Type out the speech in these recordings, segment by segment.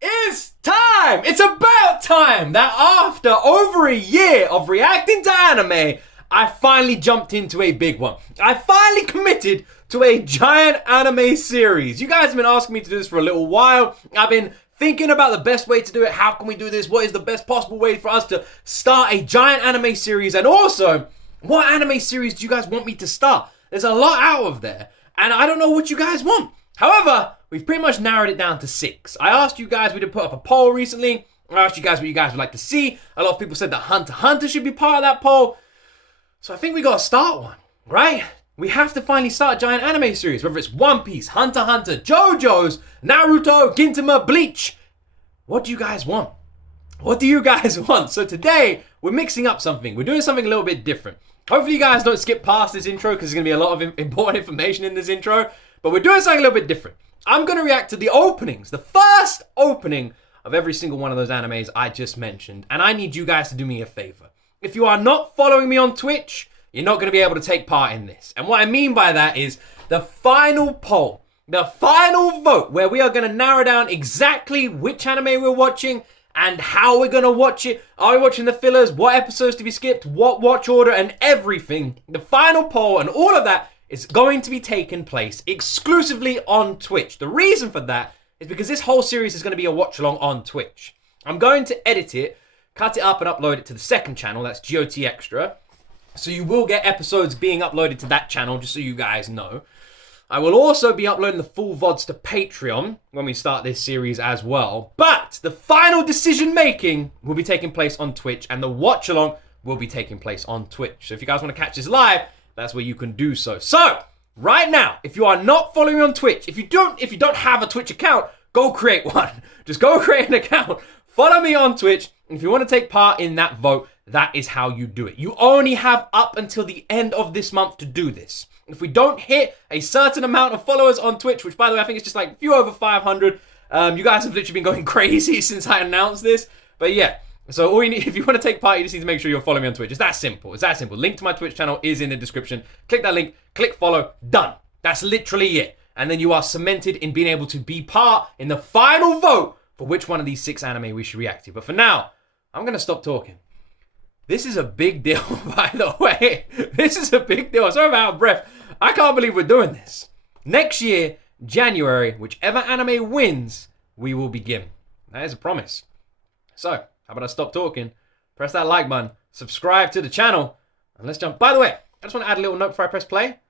It is time! It's about time that after over a year of reacting to anime, I finally jumped into a big one. I finally committed to a giant anime series. You guys have been asking me to do this for a little while. I've been thinking about the best way to do it. How can we do this? What is the best possible way for us to start a giant anime series? And also, what anime series do you guys want me to start? There's a lot out of there, and I don't know what you guys want. However, we've pretty much narrowed it down to 6. I asked you guys, we did put up a poll recently. I asked you guys what you guys would like to see. A lot of people said that Hunter x Hunter should be part of that poll. So I think we gotta start one, right? We have to finally start a giant anime series, whether it's One Piece, Hunter x Hunter, JoJo's, Naruto, Gintama, Bleach. What do you guys want? What do you guys want? So today, we're mixing up something. We're doing something a little bit different. Hopefully you guys don't skip past this intro because there's gonna be a lot of important information in this intro. But we're doing something a little bit different. I'm going to react to the openings, the first opening of every single one of those animes I just mentioned. And I need you guys to do me a favor. If you are not following me on Twitch, you're not going to be able to take part in this. And what I mean by that is the final poll, the final vote, where we are going to narrow down exactly which anime we're watching and how we're going to watch it. Are we watching the fillers? What episodes to be skipped? What watch order? And everything. The final poll and all of that is going to be taking place exclusively on Twitch. The reason for that is because this whole series is going to be a watch-along on Twitch. I'm going to edit it, cut it up and upload it to the second channel, that's G.O.T. Extra. So you will get episodes being uploaded to that channel, just so you guys know. I will also be uploading the full VODs to Patreon when we start this series as well. But the final decision-making will be taking place on Twitch, and the watch-along will be taking place on Twitch. So if you guys want to catch this live, that's where you can do so. So, right now, if you are not following me on Twitch, if you don't have a Twitch account, go create one. Just go create an account. Follow me on Twitch. If you want to take part in that vote, that is how you do it. You only have up until the end of this month to do this. If we don't hit a certain amount of followers on Twitch, which by the way, I think it's just like a few over 500, you guys have literally been going crazy since I announced this. But yeah. So all you need, if you want to take part, you just need to make sure you're following me on Twitch. It's that simple. It's that simple. Link to my Twitch channel is in the description. Click that link, click follow, done. That's literally it. And then you are cemented in being able to be part in the final vote for which one of these 6 anime we should react to. But for now, I'm going to stop talking. This is a big deal, by the way. This is a big deal. I'm sorry I'm out of breath. I can't believe we're doing this. Next year, January, whichever anime wins, we will begin. That is a promise. So, how about I stop talking, press that like button, subscribe to the channel, and let's jump. By the way, I just want to add a little note before I press play.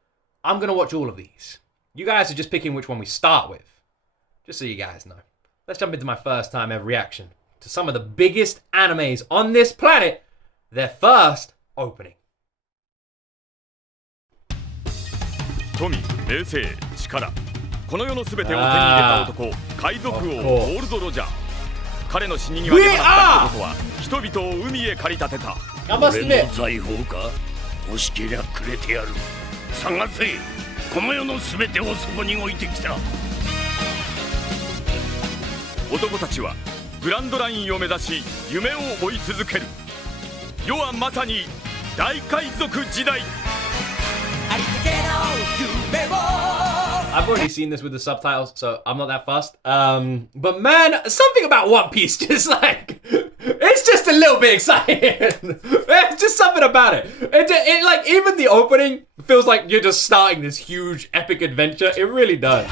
I'm going to watch all of these. You guys are just picking which one we start with. Just so you guys know. Let's jump into my first time ever reaction to some of the biggest animes on this planet. Their first opening. 富、名声、力、この世のすべてを手に入れた男、海賊王ゴールド・ロジャー。彼の死に際で放った男は人々を海へ駆り立てた。俺の財宝か？欲しけりゃくれてやる。探せ。この世のすべてをそこに置いてきた。男たちはグランドラインを目指し夢を追い続ける。世はまさに大海賊時代。I've already seen this with the subtitles, so I'm not that fussed. But man, something about One Piece just like, it's just a little bit exciting. It's just something about it. It like, even the opening feels like you're just starting this huge epic adventure. It really does.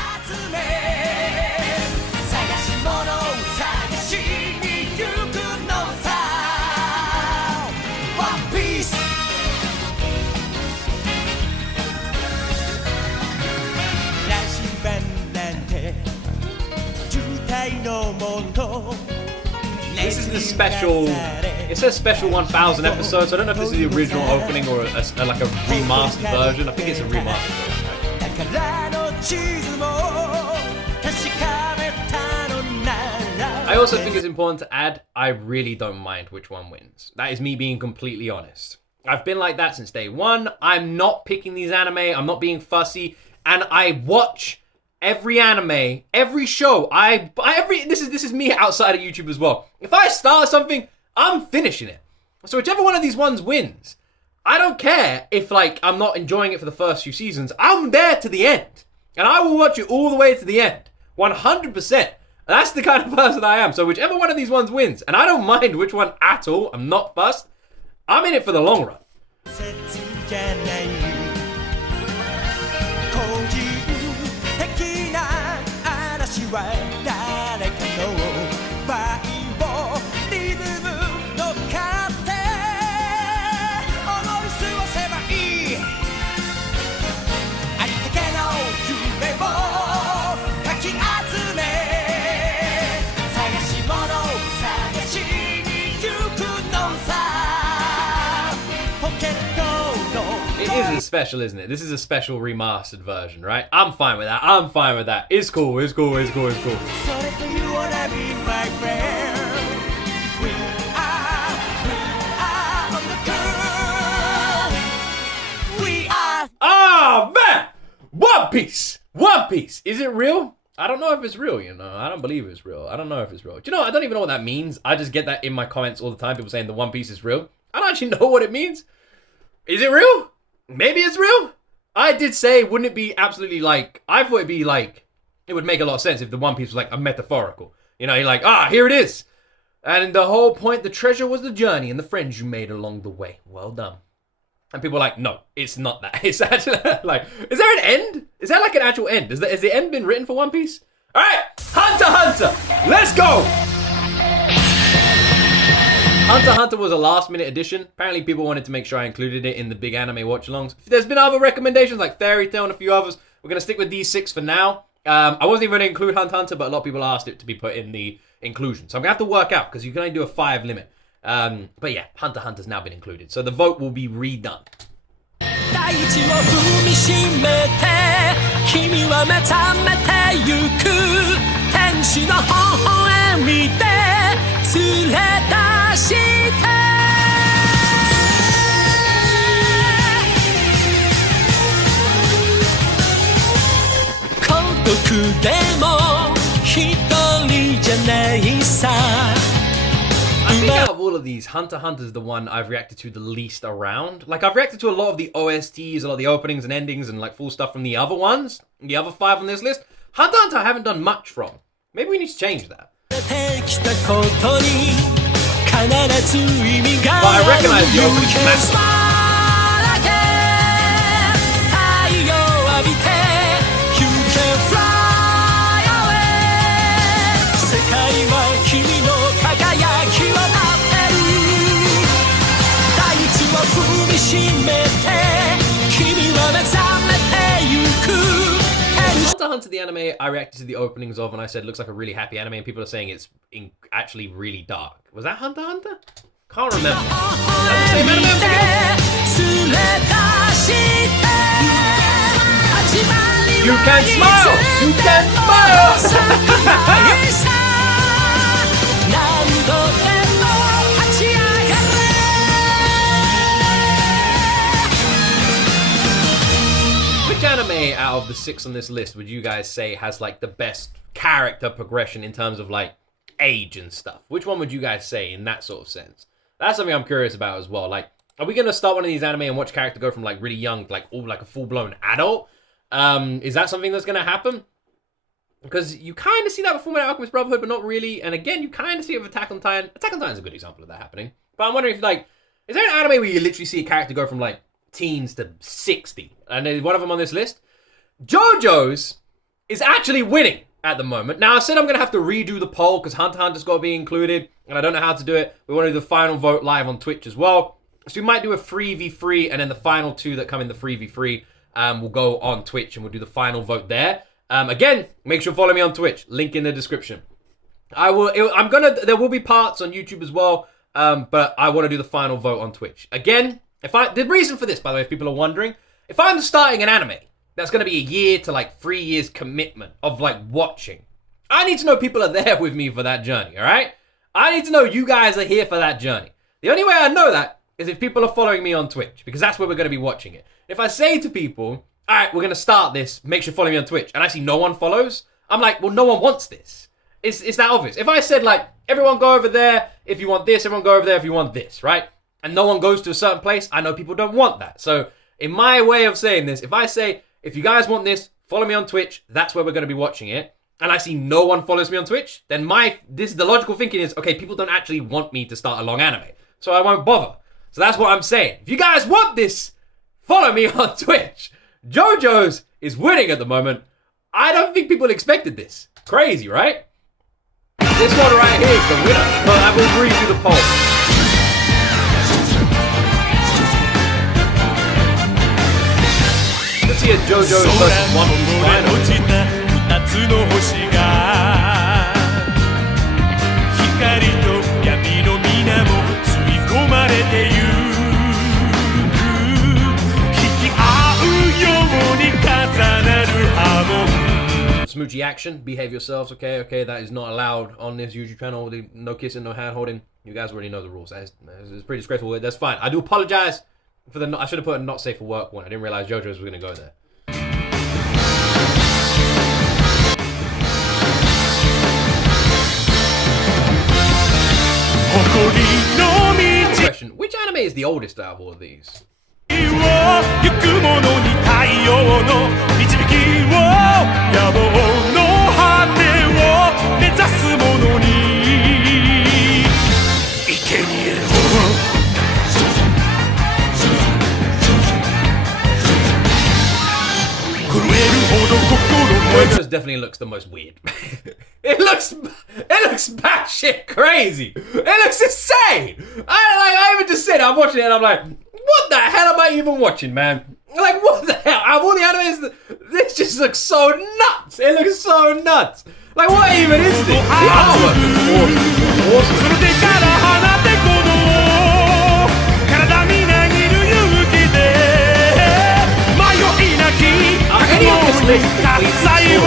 This is the special, it says special 1000 episodes, so I don't know if this is the original opening or like a remastered version. I think it's a remastered version, right? I also think it's important to add, I really don't mind which one wins. That is me being completely honest. I've been like that since day one. I'm not picking these anime, I'm not being fussy, and I watch every anime, every show, this is me outside of YouTube as well. If I start something, I'm finishing it. So whichever one of these ones wins, I don't care if like I'm not enjoying it for the first few seasons. I'm there to the end. And I will watch it all the way to the end. 100%. That's the kind of person I am. So whichever one of these ones wins, and I don't mind which one at all, I'm not fussed. I'm in it for the long run. It is special, isn't it? This is a special remastered version, right? I'm fine with that. I'm fine with that. It's cool. It's cool. It's cool. It's cool. Oh man! One Piece. One Piece. Is it real? I don't know if it's real, you know. I don't believe it's real. I don't know if it's real. Do you know, I don't even know what that means. I just get that in my comments all the time. People saying the One Piece is real. I don't actually know what it means. Is it real? Maybe it's real. I did say, wouldn't it be absolutely like, I thought it'd be like, it would make a lot of sense if the One Piece was like a metaphorical. You know, you're like, here it is. And the whole point, the treasure was the journey and the friends you made along the way. Well done. And people are like, no, it's not that. It's actually like, is there an end? Is there like an actual end? Has the end been written for One Piece? All right, Hunter x Hunter, let's go. Hunter x Hunter was a last-minute addition. Apparently, people wanted to make sure I included it in the big anime watch-alongs. There's been other recommendations like Fairy Tail and a few others. We're going to stick with these 6 for now. I wasn't even going to include Hunter x Hunter, but a lot of people asked it to be put in the inclusion. So I'm going to have to work out, because you can only do a 5 limit. But yeah, Hunter x Hunter's now been included. So the vote will be redone. I think out of all of these, Hunter x Hunter is the one I've reacted to the least around. Like, I've reacted to a lot of the OSTs, a lot of the openings and endings and like full stuff from the other ones, the other 5 on this list. Hunter x Hunter I haven't done much from. Maybe we need to change that. But I recognize the opening from that. Hunter x Hunter the anime I reacted to the openings of and I said looks like a really happy anime and people are saying it's actually really dark. Was that Hunter x Hunter? Can't remember. Is that the same anime I'm thinking? You can smile! You can smile! Which anime out of the 6 on this list would you guys say has like the best character progression in terms of like age and stuff? Which one would you guys say in that sort of sense? That's something I'm curious about as well. Like, are we gonna start one of these anime and watch character go from like really young, like all like a full-blown adult? Is that something that's gonna happen? Because you kind of see that with Fullmetal Alchemist Brotherhood, but not really. And again, you kind of see it with Attack on Titan. Attack on Titan is a good example of that happening. But I'm wondering if like, is there an anime where you literally see a character go from like teens to 60? And there's one of them on this list. JoJo's is actually winning at the moment. Now, I said I'm going to have to redo the poll because Hunter x Hunter's got to be included, and I don't know how to do it. We want to do the final vote live on Twitch as well. So we might do a 3v3, and then the final 2 that come in the 3v3 will go on Twitch, and we'll do the final vote there. Again, make sure to follow me on Twitch. Link in the description. There will be parts on YouTube as well, but I want to do the final vote on Twitch. Again, the reason for this, by the way, if people are wondering, if I'm starting an anime, that's going to be a year to like 3 years commitment of like watching. I need to know people are there with me for that journey, all right? I need to know you guys are here for that journey. The only way I know that is if people are following me on Twitch, because that's where we're going to be watching it. If I say to people, all right, we're going to start this, make sure you follow me on Twitch, and I see no one follows, I'm like, well, no one wants this. It's that obvious. If I said like, everyone go over there if you want this, everyone go over there if you want this, right? And no one goes to a certain place, I know people don't want that. So in my way of saying this, if I say, if you guys want this, follow me on Twitch, that's where we're going to be watching it. and I see no one follows me on Twitch, then the logical thinking is, okay, people don't actually want me to start a long anime, so I won't bother. So that's what I'm saying. If you guys want this, follow me on Twitch. JoJo's is winning at the moment. I don't think people expected this. Crazy, right? This one right here is the winner. But I will read you the poll. Let's see a JoJo's versus One Piece final. Smoochy action, behave yourselves, okay, that is not allowed on this YouTube channel. No kissing, no hand holding. You guys already know the rules. It's pretty disgraceful. That's fine. I do apologize for the. I should have put a not safe for work one. I didn't realize JoJo's was gonna go there. Question: which anime is the oldest out of all of these? JoJo's definitely looks the most weird. it looks batshit crazy. It looks insane. I even just said I'm watching it and I'm like, what the hell am I even watching, man? Like, what the hell? Out of all the animes, this just looks so nuts. It looks so nuts. Like, what even is this? The artwork is awesome. Any of this list completes the story.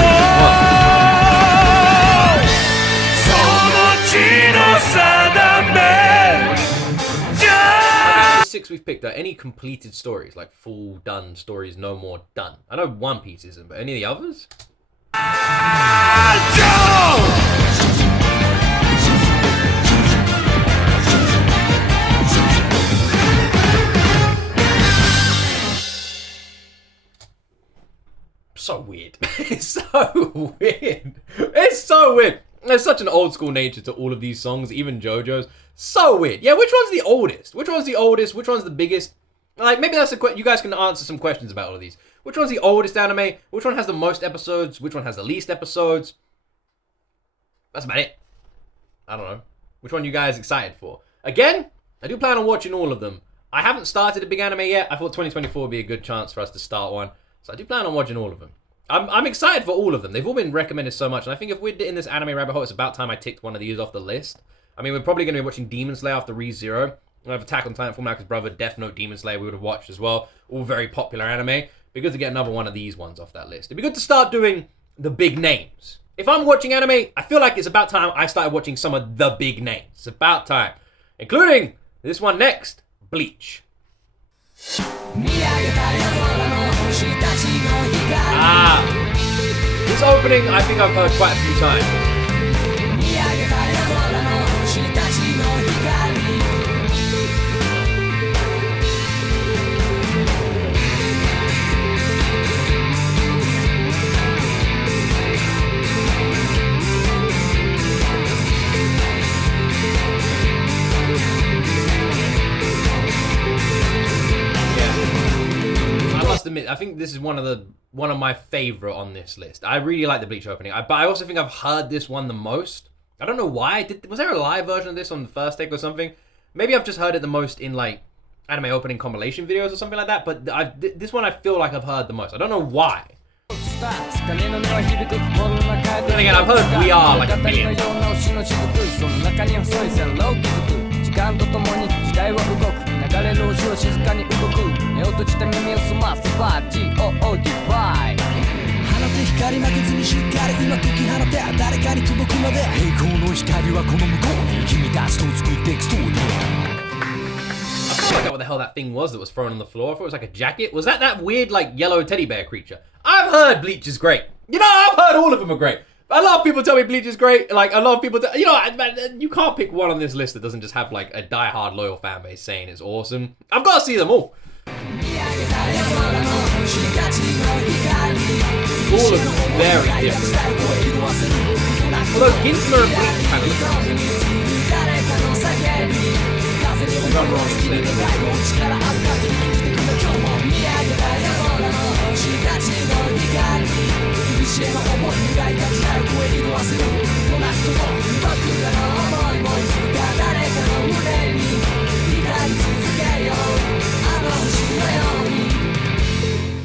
The 6 we've picked are any completed stories, like full done stories, no more done. I know One Piece isn't, but any of the others? So weird. It's so weird. It's so weird. There's such an old school nature to all of these songs, even JoJo's. So weird. Yeah, which one's the oldest? Which one's the oldest? Which one's the biggest? Like, maybe that's a question. You guys can answer some questions about all of these. Which one's the oldest anime? Which one has the most episodes? Which one has the least episodes? That's about it. I don't know. Which one are you guys excited for? Again, I do plan on watching all of them. I haven't started a big anime yet. I thought 2024 would be a good chance for us to start one. So I do plan on watching all of them. I'm excited for all of them. They've all been recommended so much. And I think if we're in this anime rabbit hole, it's about time I ticked one of these off the list. I mean, we're probably going to be watching Demon Slayer after ReZero. We have Attack on Titan, Fullmetal's Brother, Death Note, Demon Slayer we would have watched as well. All very popular anime. Be good to get another one of these ones off that list. It'd be good to start doing the big names. If I'm watching anime, I feel like it's about time I started watching some of the big names. It's about time. Including this one next, Bleach. This opening I think I've heard quite a few times. Admit, I think this is one of my favorite on this list. I really like the Bleach opening, but I also think I've heard this one the most. I don't know why. Was there a live version of this on the first take or something? Maybe I've just heard it the most in like anime opening compilation videos or something like that. But this one I feel like I've heard the most. I don't know why. Then again, I've heard We Are like a million. I forgot what the hell that thing was that was thrown on the floor. I thought it was like a jacket. Was that weird like yellow teddy bear creature? I've heard Bleach is great. You know, I've heard all of them are great. A lot of people tell me Bleach is great. Like, a lot of people, you know, you can't pick one on this list that doesn't just have, like, a die-hard loyal fan base saying it's awesome. I've got to see them all. All of them very different. Although Gintama and Bleach kind of look like I'm not wrong with this.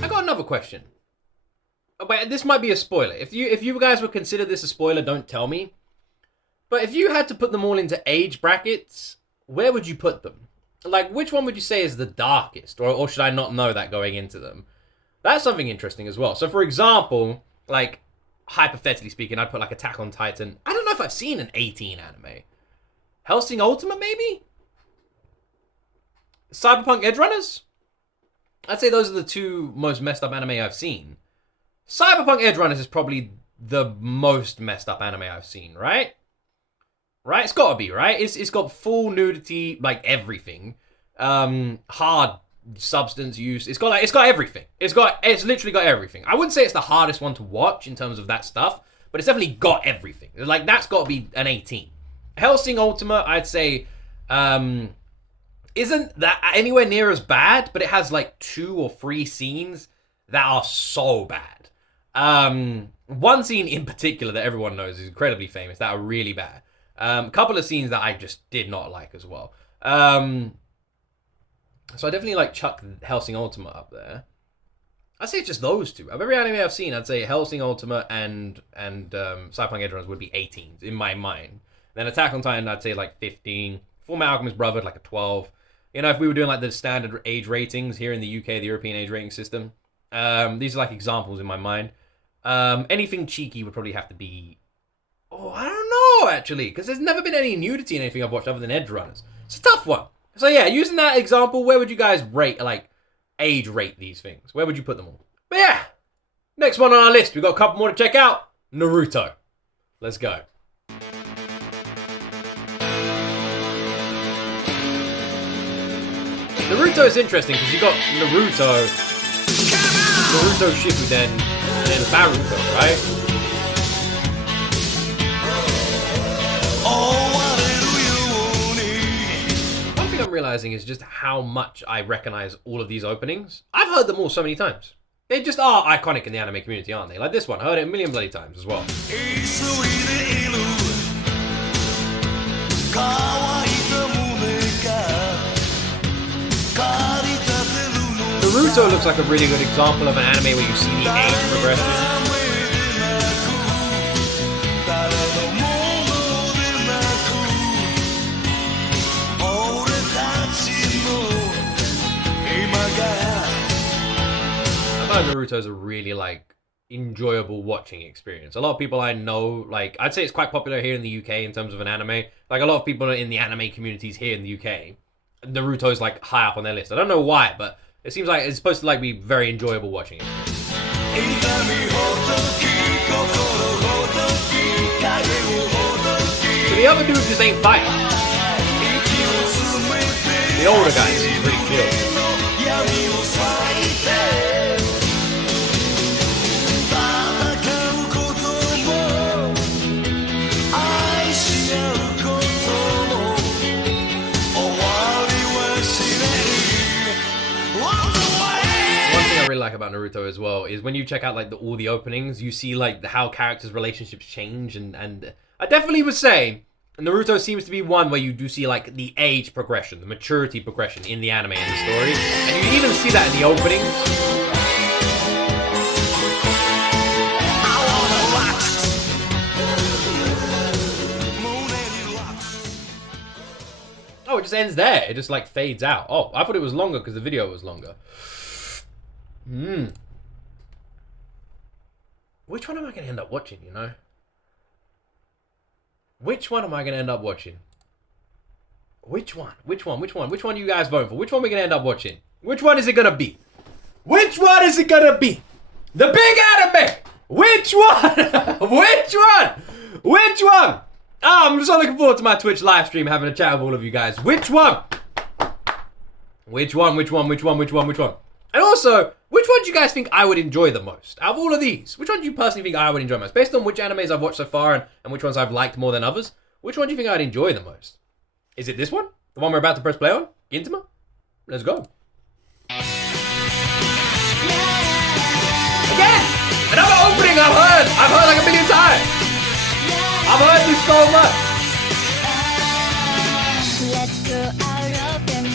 I got another question. Oh, wait, this might be a spoiler. If you guys would consider this a spoiler, don't tell me. But if you had to put them all into age brackets, where would you put them? Like, which one would you say is the darkest? Or should I not know that going into them? That's something interesting as well. So, for example, like, hypothetically speaking, I'd put, like, Attack on Titan. I don't know if I've seen an 18 anime. Hellsing Ultimate, maybe? Cyberpunk Edge Runners? I'd say those are the two most messed up anime I've seen. Cyberpunk Edge Runners is probably the most messed up anime I've seen, right? Right? It's gotta be, right? It's got full nudity, like everything. Hard substance use. It's got everything. It's literally got everything. I wouldn't say it's the hardest one to watch in terms of that stuff, but it's definitely got everything. Like, that's gotta be an 18. Hellsing Ultimate, I'd say, isn't that anywhere near as bad, but it has like 2 or 3 scenes that are so bad. One scene in particular that everyone knows is incredibly famous, that are really bad. A couple of scenes that I just did not like as well. So I definitely like chuck Hellsing Ultimate up there. I'd say it's just those two. Of every anime I've seen, I'd say Hellsing Ultimate and Cyberpunk Edge Runners would be 18s in my mind. Then Attack on Titan, I'd say like 15. Fullmetal Alchemist Brotherhood, like a 12. You know, if we were doing like the standard age ratings here in the UK, the European age rating system, these are like examples in my mind. Anything cheeky would probably have to be... Oh, I don't know, actually, because there's never been any nudity in anything I've watched other than Edge Runners. It's a tough one. So yeah, using that example, where would you guys rate, like, age rate these things? Where would you put them all? But yeah, next one on our list. We've got a couple more to check out. Naruto. Let's go. Naruto is interesting because you got Naruto Shippuden, and then Baruto, right? One thing I'm realizing is just how much I recognize all of these openings. I've heard them all so many times. They just are iconic in the anime community, aren't they? Like this one, I heard it a million bloody times as well. Naruto looks like a really good example of an anime where you see the age progression. I find Naruto's a really, like, enjoyable watching experience. A lot of people I know, like, I'd say it's quite popular here in the UK in terms of an anime. Like, a lot of people in the anime communities here in the UK, Naruto's, like, high up on their list. I don't know why, but it seems like it's supposed to, like, be very enjoyable watching it. So the other dudes just ain't fighting. The older guys seem pretty chill. Really like about Naruto as well is when you check out like all the openings, you see like how characters' relationships change, and I definitely would say Naruto seems to be one where you do see like the age progression, the maturity progression in the anime and the story, and you even see that in the openings. Oh, it just ends there. It just like fades out. Oh, I thought it was longer because the video was longer. Which one am I going to end up watching, you know? Which one am I going to end up watching? Which one? Which one you guys voting for? Which one are we going to end up watching? Which one is it going to be? Which one is it going to be? The big anime! Which one? Which one? Which one? Oh, I'm so looking forward to my Twitch live stream, having a chat with all of you guys. Which one? Which one? And also, which one do you guys think I would enjoy the most? Out of all of these, which one do you personally think I would enjoy most? Based on which animes I've watched so far and which ones I've liked more than others, which one do you think I'd enjoy the most? Is it this one? The one we're about to press play on? Gintama? Let's go. Again! Another opening I've heard like a million times! I've heard this so much!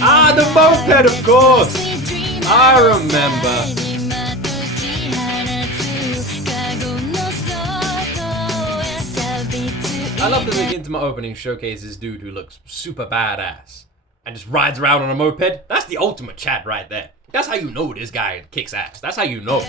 Ah, the moped, of course! I remember. I love that the Gintama opening showcases dude who looks super badass and just rides around on a moped. That's the ultimate Chad right there. That's how you know this guy kicks ass. That's how you know.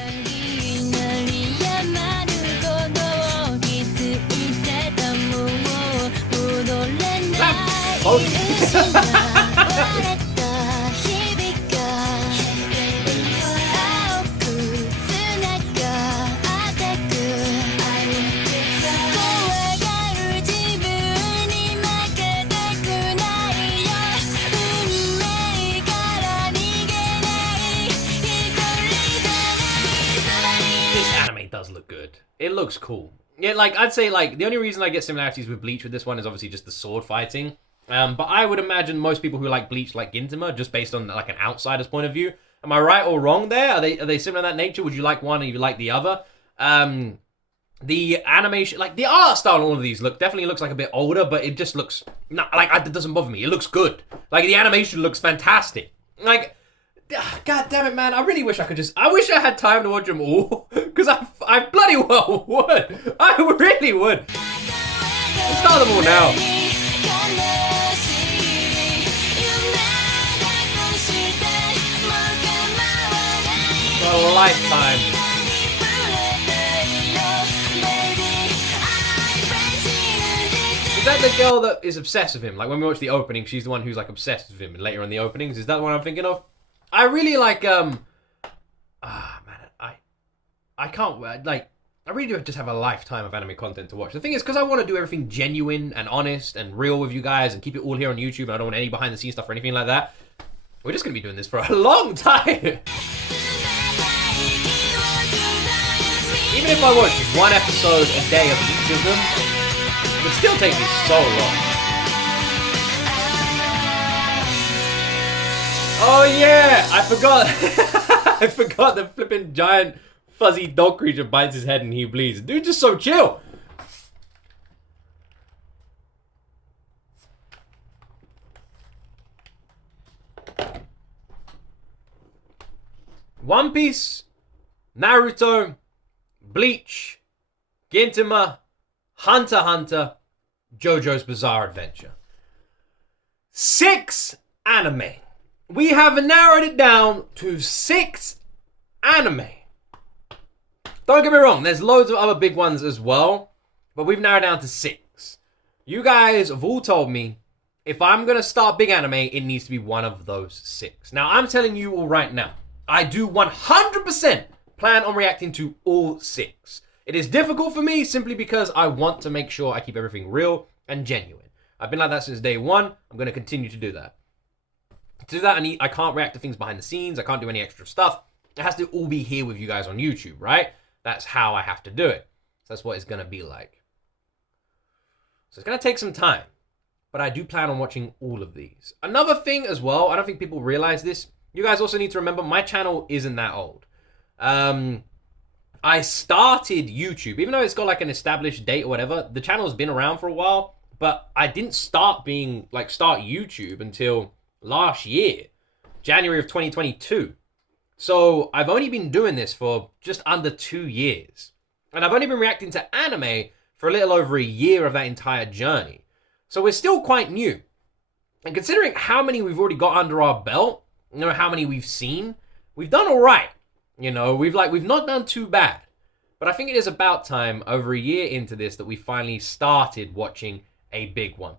Does look good. It looks cool. Yeah, like I'd say like the only reason I get similarities with Bleach with this one is obviously just the sword fighting. But I would imagine most people who like Bleach like Gintama just based on like an outsider's point of view. Am I right or wrong there? Are they similar in that nature? Would you like one or you like the other? The animation, like the art style on all of these definitely looks like a bit older, but it just looks it doesn't bother me. It looks good. Like the animation looks fantastic. Like, God damn it, man! I really wish I could I wish I had time to watch them all, because I bloody well would. I really would. Let's start them all now. For a lifetime. Is that the girl that is obsessed with him? Like when we watch the opening, she's the one who's like obsessed with him, and later in the openings, is that the one I'm thinking of? I really like, man, I can't, like, I really do just have a lifetime of anime content to watch. The thing is, because I want to do everything genuine and honest and real with you guys and keep it all here on YouTube, and I don't want any behind-the-scenes stuff or anything like that, we're just going to be doing this for a long time. Even if I watch one episode a day of each of them, it would still take me so long. Oh yeah, I forgot. I forgot the flipping giant fuzzy dog creature bites his head and he bleeds. Dude, just so chill. One Piece, Naruto, Bleach, Gintama, Hunter x Hunter, JoJo's Bizarre Adventure. 6 anime. We have narrowed it down to 6 anime. Don't get me wrong, there's loads of other big ones as well, but we've narrowed down to 6. You guys have all told me if I'm going to start big anime, it needs to be one of those 6. Now, I'm telling you all right now, I do 100% plan on reacting to all 6. It is difficult for me simply because I want to make sure I keep everything real and genuine. I've been like that since day one. I'm going to continue to do that. To do that, I can't react to things behind the scenes. I can't do any extra stuff. It has to all be here with you guys on YouTube, right? That's how I have to do it. So that's what it's going to be like. So it's going to take some time. But I do plan on watching all of these. Another thing as well, I don't think people realize this. You guys also need to remember, my channel isn't that old. I started YouTube, even though it's got like an established date or whatever, the channel has been around for a while, but I didn't start YouTube until last year, January of 2022. So I've only been doing this for just under 2 years. And I've only been reacting to anime for a little over a year of that entire journey. So we're still quite new. And considering how many we've already got under our belt, you know, how many we've seen, we've done all right. You know, we've not done too bad. But I think it is about time, over a year into this, that we finally started watching a big one.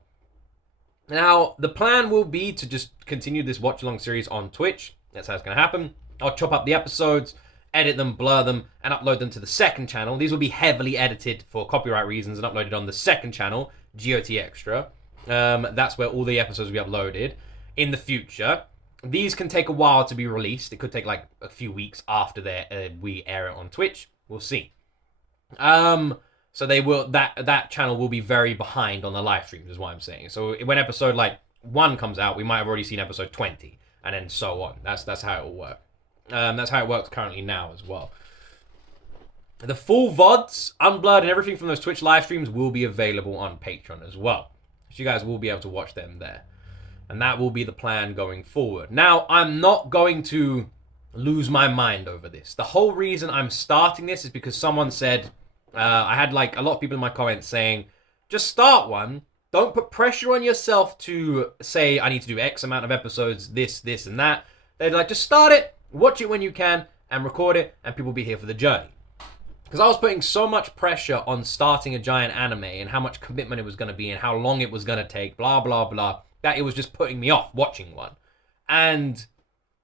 Now, the plan will be to just continue this watch-along series on Twitch. That's how it's going to happen. I'll chop up the episodes, edit them, blur them, and upload them to the second channel. These will be heavily edited for copyright reasons and uploaded on the second channel, G.O.T. Extra. That's where all the episodes will be uploaded in the future. these can take a while to be released. It could take like a few weeks after we air it on Twitch. We'll see. So they will that channel will be very behind on the live streams, is what I'm saying. So when episode like 1 comes out, we might have already seen episode 20, and then so on. That's how it will work. That's how it works currently now as well. The full VODs, unblurred, and everything from those Twitch live streams will be available on Patreon as well. So you guys will be able to watch them there. And that will be the plan going forward. Now, I'm not going to lose my mind over this. The whole reason I'm starting this is because someone said, I had like a lot of people in my comments saying, just start one. Don't put pressure on yourself to say, I need to do X amount of episodes, this, and that. They're like, just start it, watch it when you can, and record it, and people will be here for the journey. Because I was putting so much pressure on starting a giant anime and how much commitment it was going to be and how long it was going to take, blah, blah, blah, that it was just putting me off watching one. And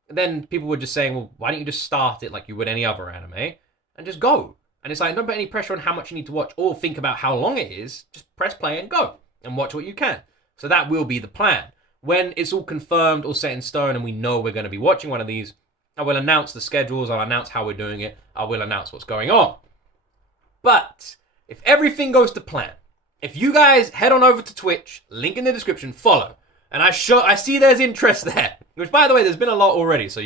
then people were just saying, well, why don't you just start it like you would any other anime and just go? And it's like, don't put any pressure on how much you need to watch or think about how long it is. Just press play and go and watch what you can. So that will be the plan. When it's all confirmed, all set in stone, and we know we're going to be watching one of these, I will announce the schedules, I'll announce how we're doing it, I will announce what's going on. But if everything goes to plan, if you guys head on over to Twitch, link in the description, follow, and I see there's interest there, which by the way, there's been a lot already, so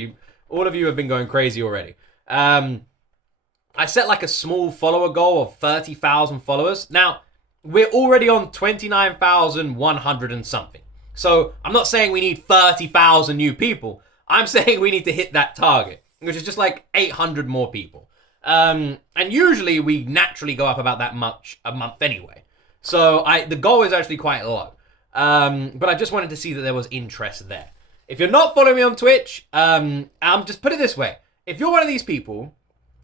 all of you have been going crazy already. I set like a small follower goal of 30,000 followers. Now, we're already on 29,100 and something. So I'm not saying we need 30,000 new people. I'm saying we need to hit that target, which is just like 800 more people. And usually we naturally go up about that much a month anyway. So the goal is actually quite low. But I just wanted to see that there was interest there. If you're not following me on Twitch, just put it this way. If you're one of these people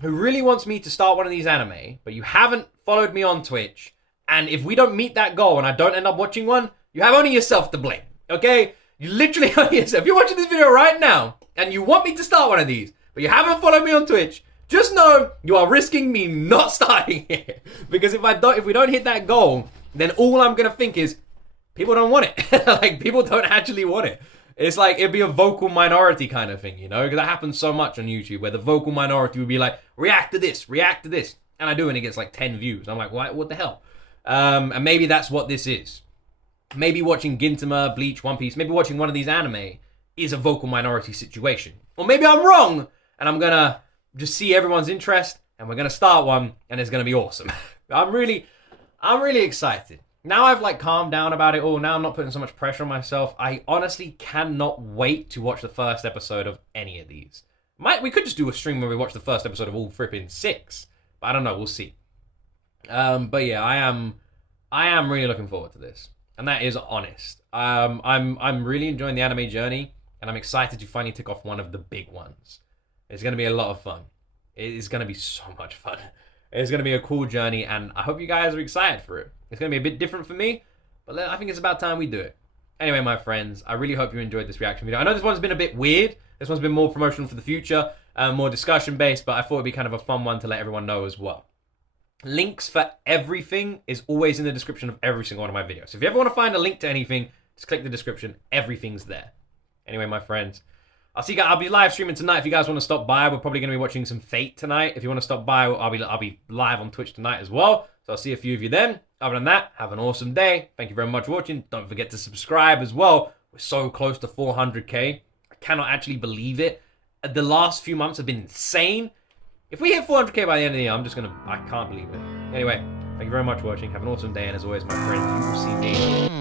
who really wants me to start one of these anime, but you haven't followed me on Twitch, and if we don't meet that goal and I don't end up watching one, you have only yourself to blame, okay? You literally only yourself. If you're watching this video right now, and you want me to start one of these, but you haven't followed me on Twitch, just know you are risking me not starting it. Because if we don't hit that goal, then all I'm gonna think is, people don't want it. Like, people don't actually want it. It's like, it'd be a vocal minority kind of thing, you know? Because that happens so much on YouTube, where the vocal minority would be like, react to this. And I do, and it gets like 10 views. I'm like, what the hell? And maybe that's what this is. Maybe watching Gintama, Bleach, One Piece, maybe watching one of these anime is a vocal minority situation. Or maybe I'm wrong, and I'm gonna just see everyone's interest, and we're gonna start one, and it's gonna be awesome. I'm really excited. Now I've like calmed down about it all. Now I'm not putting so much pressure on myself. I honestly cannot wait to watch the first episode of any of these. We could just do a stream where we watch the first episode of all frippin' 6. But I don't know, we'll see. But yeah, I am really looking forward to this. And that is honest. I'm really enjoying the anime journey, and I'm excited to finally tick off one of the big ones. It's going to be a lot of fun. It is going to be so much fun. It's going to be a cool journey, and I hope you guys are excited for it. It's going to be a bit different for me, but I think it's about time we do it. Anyway, my friends, I really hope you enjoyed this reaction video. I know this one's been a bit weird. This one's been more promotional for the future, more discussion-based, but I thought it'd be kind of a fun one to let everyone know as well. Links for everything is always in the description of every single one of my videos. So if you ever want to find a link to anything, just click the description. Everything's there. Anyway, my friends, I'll see you guys. I'll be live streaming tonight. If you guys want to stop by, we're probably going to be watching some Fate tonight. If you want to stop by, I'll be live on Twitch tonight as well. So I'll see a few of you then. Other than that, have an awesome day. Thank you very much for watching. Don't forget to subscribe as well. We're so close to 400k. I cannot actually believe it. The last few months have been insane. If we hit 400k by the end of the year, I can't believe it. Anyway, thank you very much for watching. Have an awesome day, and as always, my friends, you will see me